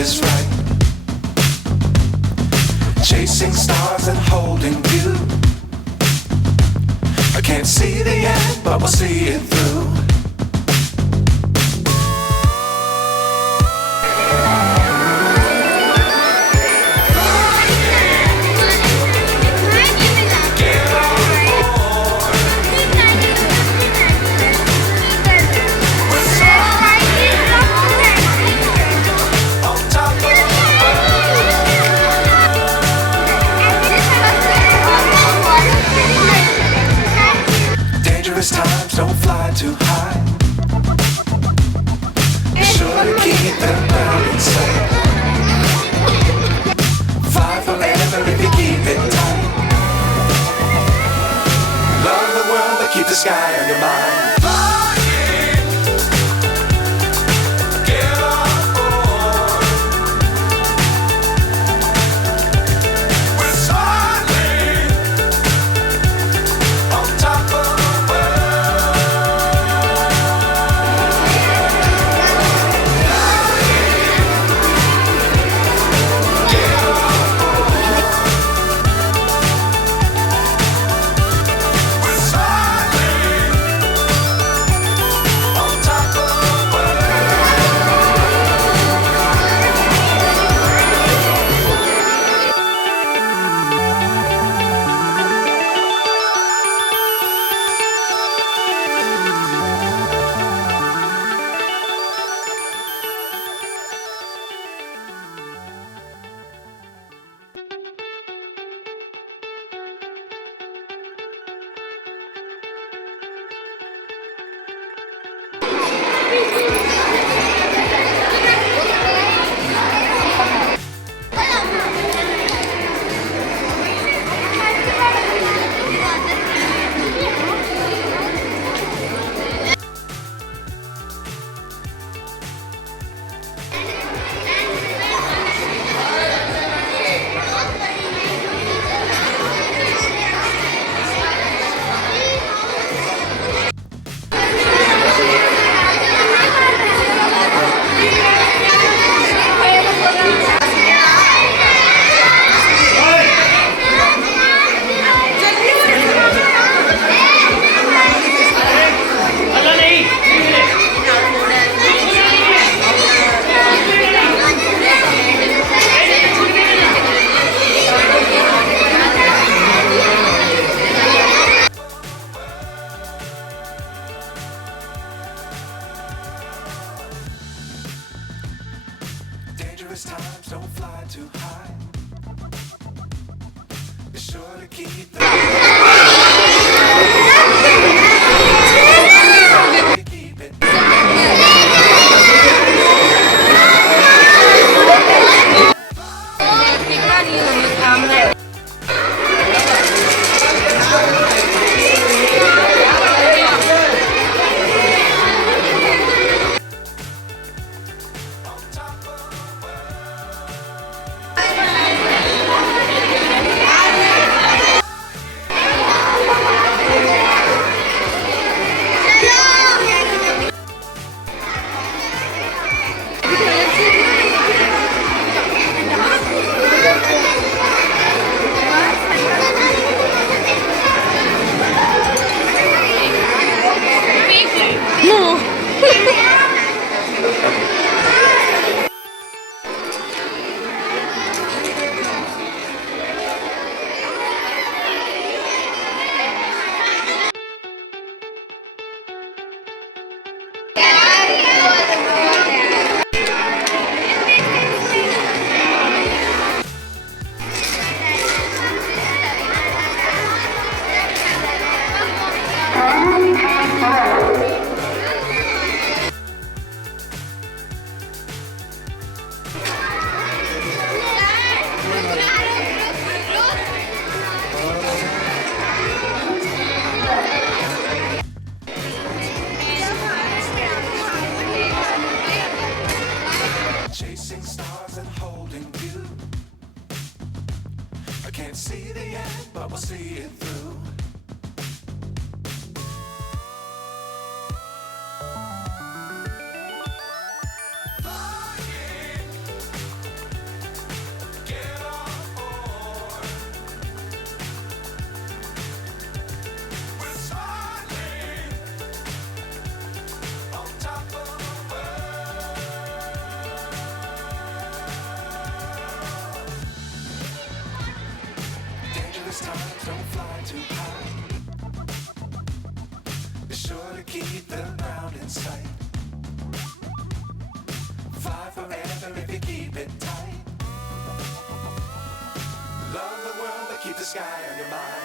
this right. Chasing stars and holding you. I can't see the end, but we'll see it through. Times don't fly too high. Be sure to keep them down inside. Fly forever if you keep it tight. Love the world but keep the sky on your mind. Dangerous times don't fly too high. Be sure to keep the keep it. but we'll see it through. Flying if you keep it tight. Love the world, but keep the sky on your mind.